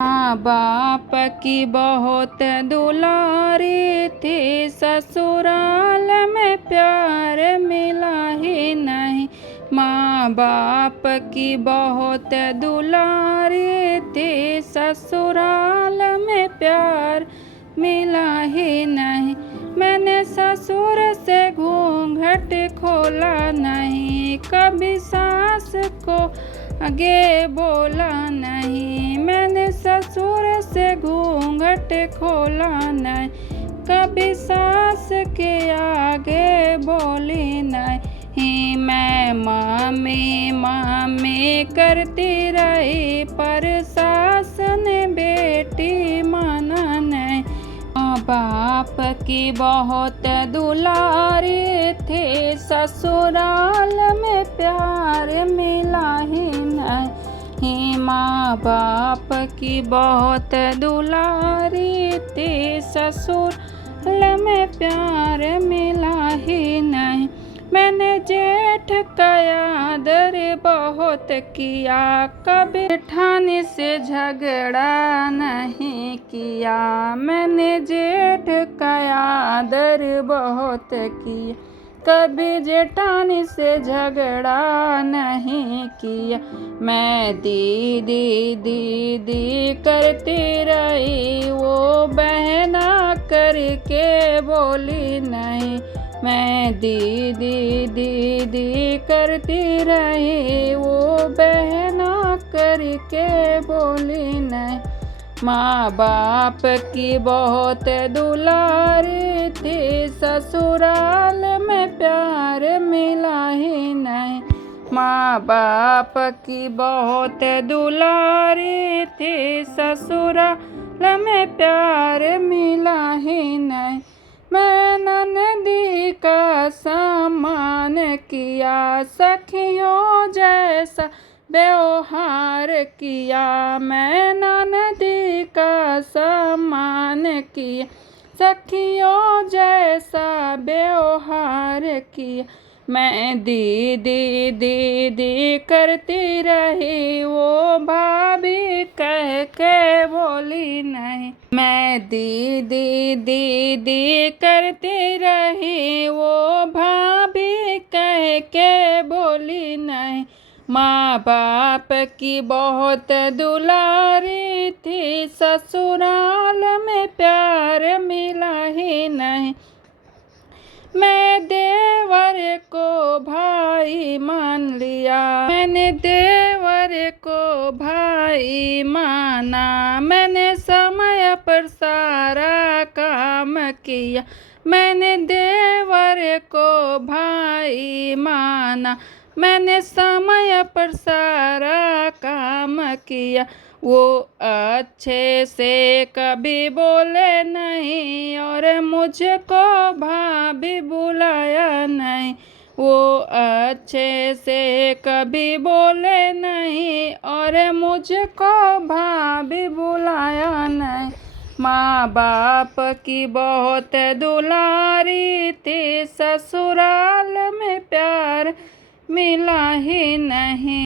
माँ बाप की बहुत दुलारी थी, ससुराल में प्यार मिला ही नहीं। माँ बाप की बहुत दुलारी थी, ससुराल में प्यार मिला ही नहीं। मैंने ससुर से घूंघट खोला नहीं, कभी सास को आगे बोला नहीं। मैंने ससुर से घूंघट खोला नहीं, कभी सास के आगे बोली नहीं। मैं मम्मी मम्मी करती रही, पर सास ने बेटी माना नहीं। माँ बाप की बहुत दुलारी थी, ससुराल में प्यार मिला ही नहीं। माँ बाप की बहुत दुलारी थी, ससुराल में प्यार मिला ही नहीं। मैंने जेठ का आदर बहुत किया, कभी जेठानी से झगड़ा नहीं किया। मैंने जेठ का आदर बहुत किया, कभी जेठानी से झगड़ा नहीं किया। मैं दीदी दीदी करती रही, वो बहना करके बोली नहीं। मैं दीदी दीदी करती रही, वो बहना करके बोली नहीं। माँ बाप की बहुत दुलारी थी, ससुराल में प्यार मिला ही नहीं। माँ बाप की बहुत दुलारी थी, ससुराल में प्यार मिला ही नहीं। मैं ननदी का सम्मान किया, सखियों जैसा व्यवहार किया। मैं ननदी का सम्मान किया, सखियों जैसा व्यवहार किया। मैं दीदी दीदी करती रही, वो भाभी कह के बोली नहीं। मैं दीदी दीदी करती रही, वो भाभी कह के बोली नहीं। माँ बाप की बहुत दुलारी थी, ससुराल में प्यार मिला ही नहीं। मैं देवर को भाई मान लिया, मैंने देवर को भाई माना। मैंने समय पर सारा काम किया, मैंने देवर को भाई माना। मैंने समय पर सारा काम किया, वो अच्छे से कभी बोले नहीं, और मुझको भाभी बुलाया नहीं। वो अच्छे से कभी बोले नहीं, और मुझको भाभी बुलाया नहीं। माँ बाप की बहुत दुलारी थी, ससुराल में प्यार मिला ही नहीं।